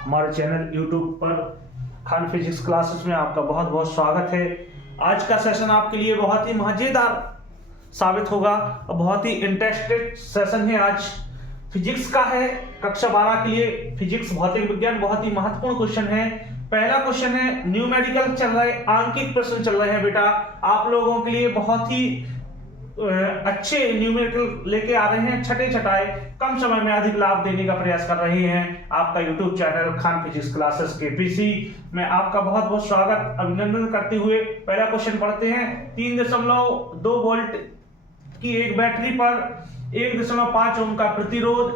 हमारे channel YouTube पर Khan physics classes में आपका बहुत बहुत स्वागत है। आज का सेशन आपके लिए बहुत ही मजेदार साबित होगा और बहुत ही इंटरेस्टेड सेशन है। आज फिजिक्स का है, कक्षा 12 के लिए फिजिक्स भौतिक विज्ञान बहुत ही महत्वपूर्ण क्वेश्चन है। पहला क्वेश्चन है, न्यूमेरिकल चल रहा है, आंकिक प्रश्न चल रहे हैं बेटा। आप लोगों के लिए बहुत ही अच्छे न्यूमेरिकल लेके आ रहे हैं, छठे छठाए कम समय में अधिक लाभ देने का प्रयास कर रहे हैं। आपका YouTube channel Khan physics classes के पीसी में आपका बहुत बहुत स्वागत अभिनंदन करते हुए पहला क्वेश्चन पढ़ते हैं। 3.2 वोल्ट की एक बैटरी पर 1.5 ओम का प्रतिरोध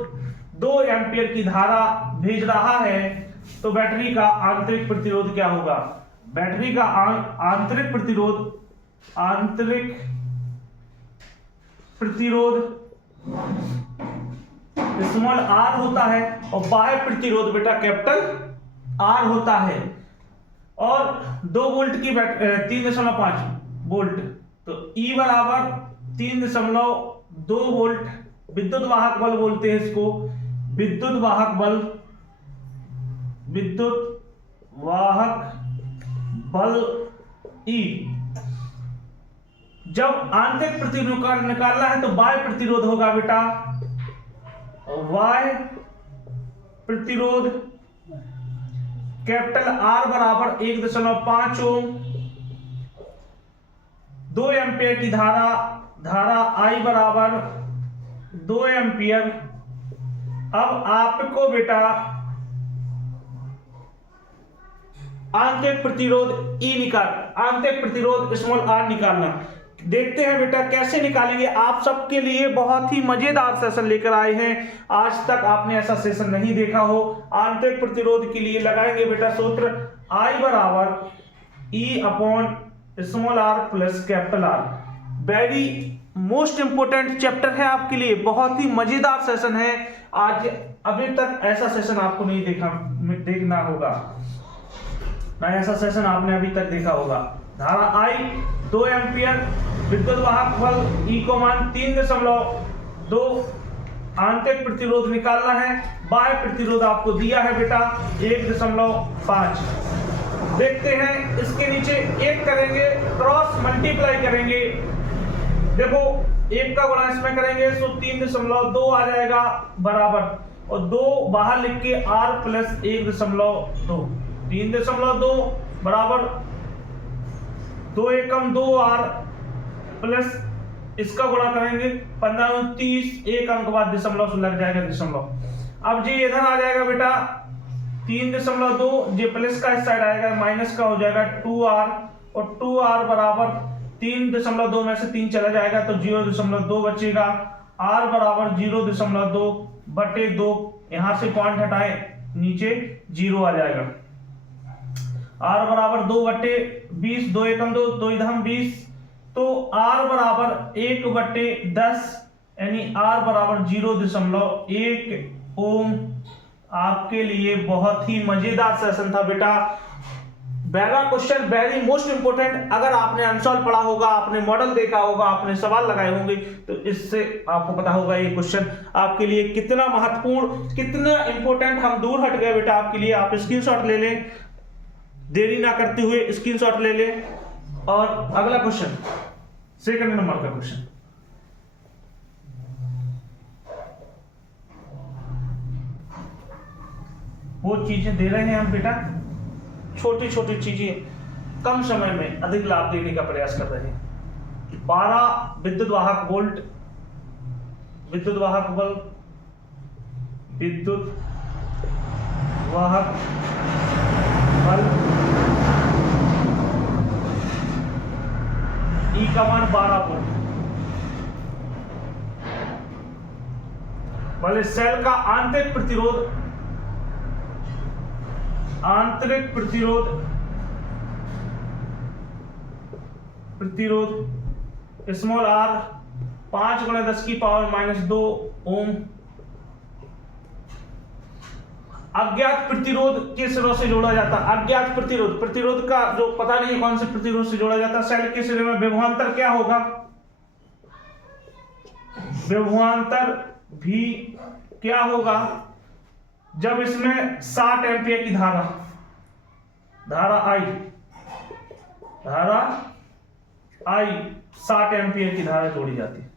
2 एम्पियर की धारा भेज रहा है, तो बैटरी का आंतरिक प्रतिरोध क्या होगा? बैटरी का आंतरिक प्रतिरोध स्मॉल आर होता है और बाह्य प्रतिरोध बेटा कैपिटल आर होता है। और 2 वोल्ट की 3.5 वोल्ट, तो E बराबर 3.2 वोल्ट विद्युत वाहक बल बोलते हैं इसको। विद्युत वाहक बल E। जब आंतरिक प्रतिरोध निकालना है तो बाह्य प्रतिरोध होगा बेटा, बाह्य प्रतिरोध कैपिटल आर बराबर 1.5 ओम, 2 एम्पियर की धारा आई बराबर 2 एम्पियर। अब आपको बेटा आंतरिक प्रतिरोध आंतरिक प्रतिरोध स्मॉल आर निकालना। देखते हैं बेटा कैसे निकालेंगे। आप सबके लिए बहुत ही मजेदार सेशन लेकर आए हैं। आज तक आपने ऐसा सेशन नहीं देखा हो। आंतरिक प्रतिरोध के लिए लगाएंगे बेटा सूत्र I बराबर E upon small R plus capital R. Very most important chapter है आपके लिए, बहुत ही मजेदार सेशन है। आज अभी तक ऐसा सेशन आपको नहीं देखना होगा ना, ऐसा सेशन आपने अभी तक देखा होगा। धारा I 2 एम्पियर, विद्युत वाहक बल E को मान 3.2, आंतरिक प्रतिरोध निकालना है। बाह्य प्रतिरोध आपको दिया है बेटा 1.5। देखते हैं इसके नीचे एक करेंगे, क्रॉस मल्टीप्लाई करेंगे। देखो एक का गुणा इसमें करेंगे तो 3.2 आ जाएगा बराबर, और 2 बाहर लिख के R प्लस 1.2, 3.2 बराबर 2 एकम 2R प्लस इसका गुणा करेंगे 15 30, एक अंक बाद दशमलव से लग जाएगा दशमलव। अब जी इधर आ जाएगा बेटा 3.2, ये प्लस का इस साइड आएगा, माइनस का हो जाएगा 2R, और 2R बराबर 3.2 में से 3 चला जाएगा तो 0.2 बचेगा। R बराबर 0.2 बटे 2, यहां से पॉइंट हटाए नीचे 0 आ जाएगा। R बराबर 2 बटे 20, 2 एकम 2, 2 इधम 20, तो R बराबर 1 बटे 10, यानी R बराबर 0.1 ओम। आपके लिए बहुत ही मजेदार सेशन था बेटा। पहला क्वेश्चन वेरी मोस्ट इंपोर्टेंट। अगर आपने आंसर पढ़ा होगा, आपने मॉडल देखा होगा, आपने सवाल लगाए होंगे, तो इससे आपको पता होगा ये क्वेश्चन आपके लिए कितना महत्वपूर्ण, कितना इंपोर्टेंट। हम दूर हट गए बेटा आपके लिए। आप स्क्रीनशॉट ले लें, देरी ना करते हुए स्क्रीनशॉट ले लें। और अगला क्वेश्चन, सेकंड नंबर का क्वेश्चन, वो चीजें दे रहे हैं हम बेटा, छोटी छोटी चीजें कम समय में अधिक लाभ देने का प्रयास कर रहे हैं। 12 विद्युत वाहक वोल्ट, विद्युत वाहक बल, विद्युत वाहक बल E का मान 12 वोल्ट। भले सेल का आंतरिक प्रतिरोध स्मॉल r 5×10⁻² ओम। अज्ञात प्रतिरोध किस सिरों से जोड़ा जाता है? अज्ञात प्रतिरोध का जो पता नहीं कौन से प्रतिरोध से जोड़ा जाता है। सेल के सिरे में विभवांतर क्या होगा? विभवांतर भी क्या होगा? जब इसमें 60 एम्पियर की धारा आई 60 एम्पियर की धारा जोड़ी जाती है।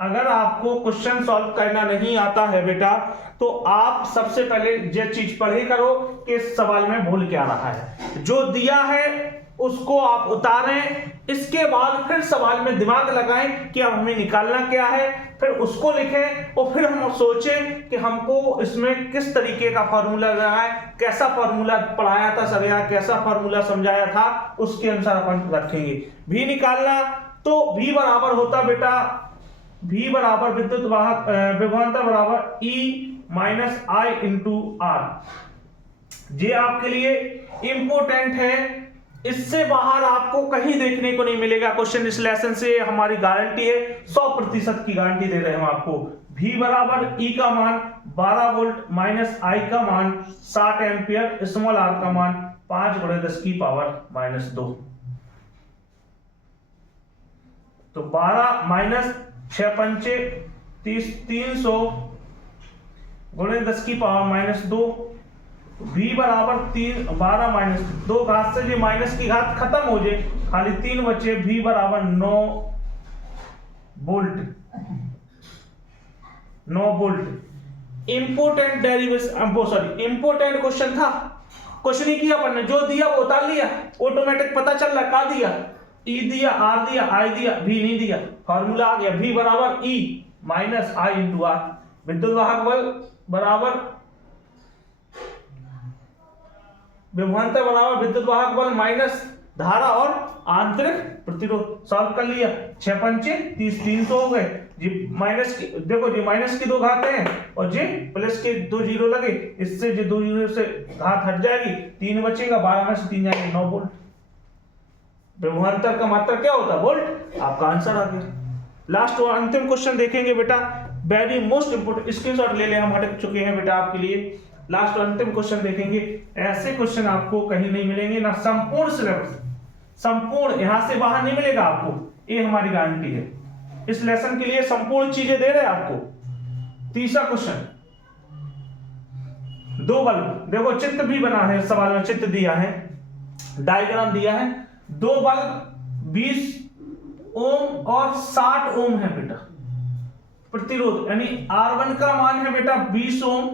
अगर आपको क्वेश्चन सॉल्व करना नहीं आता है बेटा, तो आप सबसे पहले ये चीज पढ़े करो कि इस सवाल में भूल क्या रहा है। जो दिया है उसको आप उतारें, इसके बाद फिर सवाल में दिमाग लगाएं कि अब हमें निकालना क्या है, फिर उसको लिखें और फिर हम सोचें कि हमको इसमें किस तरीके का फॉर्मूला रहा है, कैसा फॉर्मूला पढ़ाया था सर या कैसा फॉर्मूला समझाया था, उसके अनुसार अपन रखेंगे। भी निकालना तो भी बराबर होता बेटा, भी बराबर विद्युत वाहक विभवांतर बराबर E minus I into R. ये आपके लिए इंपॉर्टेंट है, इससे बाहर आपको कहीं देखने को नहीं मिलेगा क्वेश्चन इस लेसन से, हमारी गारंटी है, 100% की गारंटी दे रहे हैं हम आपको। V बराबर E का मान 12 वोल्ट माइनस I का मान 60 एम्पियर, स्मॉल r का मान 5×10⁻²। तो 12 माइनस 6 पंचे 30, 300 ×10⁻²। V बराबर 12 माइनस 2 घात से जो माइनस की घात खत्म हो जाए, खाली 3 बचे। V बराबर 9 volt. Important derivation important question था, क्वेश्चन ही किया अपन ने, जो दिया वो उतार लिया, ऑटोमेटिक पता चल रहा क्या दिया, E दिया, R दिया, I दिया, V नहीं दिया, फॉर्मूला आ गया। V बराबर E minus I into R. विद्युत वाहक बल बराबर विभवांतर बराबर विद्युत वाहक बल माइनस धारा और आंतरिक प्रतिरोध। सॉल्व कर लिया, 6 पंचे 30, 300 हो गए। जी माइनस की देखो, जी माइनस की 2 घातें हैं और जी प्लस के 2 जीरो लगे, इससे जी 2 जीरो से घात हट जाएगी, 3 बचेगा, 12 में से 3 जाएंगे, 9 वोल्ट। विभवांतर का मात्रा क्या होता है? वोल्ट। आपका आंसर आ गया। लास्ट और अंतिम क्वेश्चन देखेंगे बेटा, वेरी मोस्ट इंपोर्टेंट, स्क्रीनशॉट ले ले, हम हट चुके हैं बेटा आपके लिए। लास्ट और अंतिम क्वेश्चन देखेंगे, ऐसे क्वेश्चन आपको कहीं नहीं मिलेंगे ना, संपूर्ण सिलेबस, संपूर्ण यहां से बाहर नहीं मिलेगा आपको, ये हमारी गारंटी है। इस लेसन के लिए संपूर्ण चीजें दे रहे हैं आपको। तीसरा क्वेश्चन, 2 बल्ब, देखो चित्र भी बना है, सवाल में चित्र दिया है, डायग्राम दिया है। 2 बल्ब 20 ओम और 60 ओम है बेटा प्रतिरोध, यानी R1 का मान है बेटा 20 ओम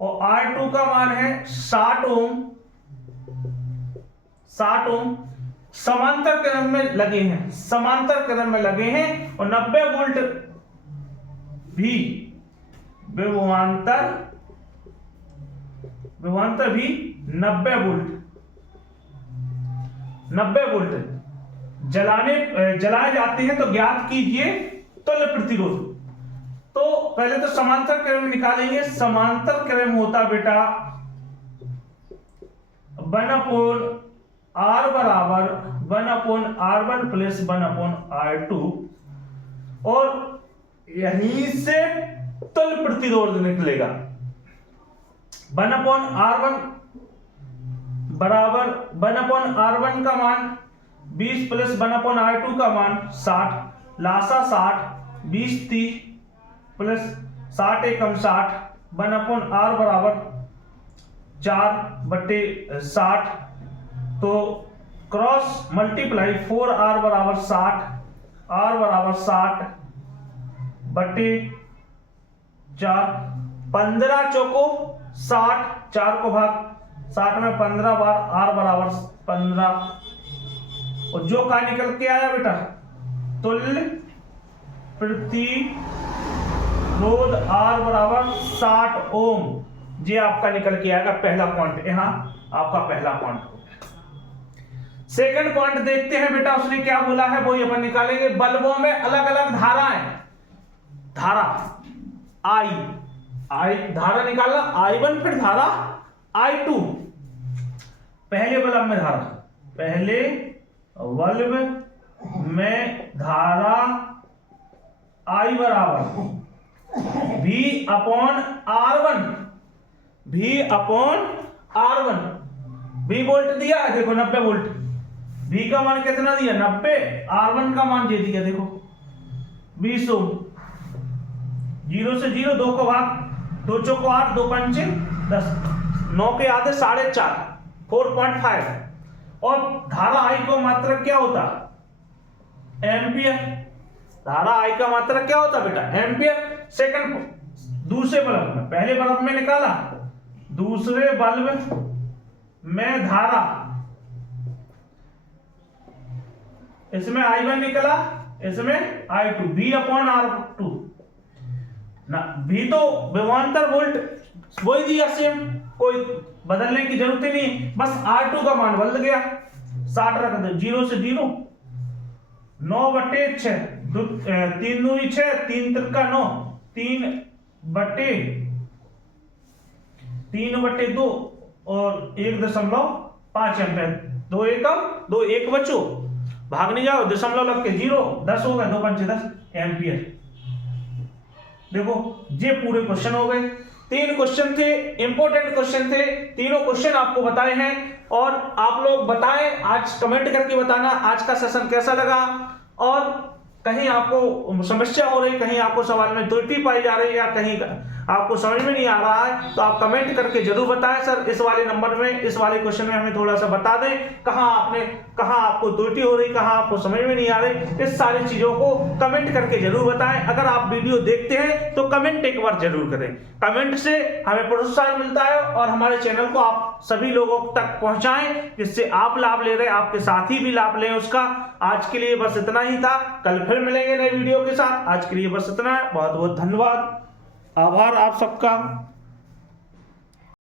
और R2 का मान है 60 ओम। समांतर क्रम में लगे हैं, समांतर क्रम में लगे हैं और 90 वोल्ट भी विभवांतर भी 90 वोल्ट जलाए जाते हैं। तो ज्ञात कीजिए तुल्य प्रतिरोध। तो पहले तो समांतर क्रम निकालेंगे। समांतर क्रम होता बेटा 1/R बराबर 1/R1 प्लस 1/R2 और यहीं से तुल्य प्रतिरोध निकलेगा। 1/R1 बराबर 1/R1 का मान 20 प्लस 1/R2 का मान 60, लासा 60, 20 30 प्लस 60 एकम 60, 1/R बराबर 4/60, तो क्रॉस मल्टीप्लाई 4R बराबर 60, R बराबर 60/4, 15 चौको 60, 4 को भाग 60 में 15 बार, R बराबर 15, और जो का निकल के आया बेटा तुल्य प्रतिरोध R बराबर 60 ओम, ये आपका निकल के आएगा। पहला पॉइंट यहां आपका पहला पॉइंट हो गया। सेकंड पॉइंट देखते हैं बेटा, उसने क्या बोला है वो अपन निकालेंगे। बल्बों में अलग अलग धाराएं, धारा I धारा निकालना, I1 फिर धारा I2। पहले बल्ब में धारा, पहले बल्ब में धारा I बराबर V/R1, V वोल्ट दिया है, देखो 90 वोल्ट, V का मान कितना दिया 90, R1 का मान ये दिया देखो 20 ओम। 0 से 0, 2 को भाग 2 चौको 8, 2 पंचे 10, 9 के आधे 4.5, 4.5। और धारा आई को मात्रक क्या होता? एम्पियर। धारा आई का मात्रक क्या होता बेटा? एम्पियर। सेकंड, दूसरे बल्ब में, पहले बल्ब में निकाला, दूसरे बल्ब में धारा, इसमें I1 निकला, इसमें I2, V/R2 ना। V तो विभवांतर वोल्ट वही दिया सेम, कोई बदलने की जरूरत ही नहीं, बस R2 का मान बदल गया, 60 रख दो, 0 से 0, 9/6, 3 दूनी 6, 3 त्रिका 9, 3/2 और 1.5 एम्पियर। 2 एकम 2 एक बचो, भाग नहीं जाओ, दशमलव लग के 0, 10 हो गए, 2 पंचे 10 एम्पियर। देखो ये पूरे क्वेश्चन हो गए। 3 क्वेश्चन थे, इंपॉर्टेंट क्वेश्चन थे, तीनों क्वेश्चन आपको बताए हैं। और आप लोग बताएं, आज कमेंट करके बताना आज का सेशन कैसा लगा, और कहीं आपको समस्या हो रही, कहीं आपको सवाल में त्रुटि पाई जा रही है, या कहीं आपको समझ में नहीं आ रहा है, तो आप कमेंट करके जरूर बताएं। सर इस वाले नंबर में, इस वाले क्वेश्चन में हमें थोड़ा सा बता दें, कहाँ आपको त्रुटि हो रही, कहाँ आपको समझ में नहीं आ रही, इस सारी चीजों को कमेंट करके जरूर बताएं। अगर आप वीडियो देखते हैं तो कमेंट एक बार जरूर करें, कमेंट से हमें प्रोत्साहन मिलता है, और हमारे चैनल को आप सभी लोगों तक पहुंचाएं, जिससे आप लाभ ले रहे हैं, आपके साथी भी लाभ लें उसका। आज के लिए बस इतना ही था, कल फिर मिलेंगे नए वीडियो के साथ। आज के लिए बस इतना है, बहुत बहुत धन्यवाद, आभार आप सबका।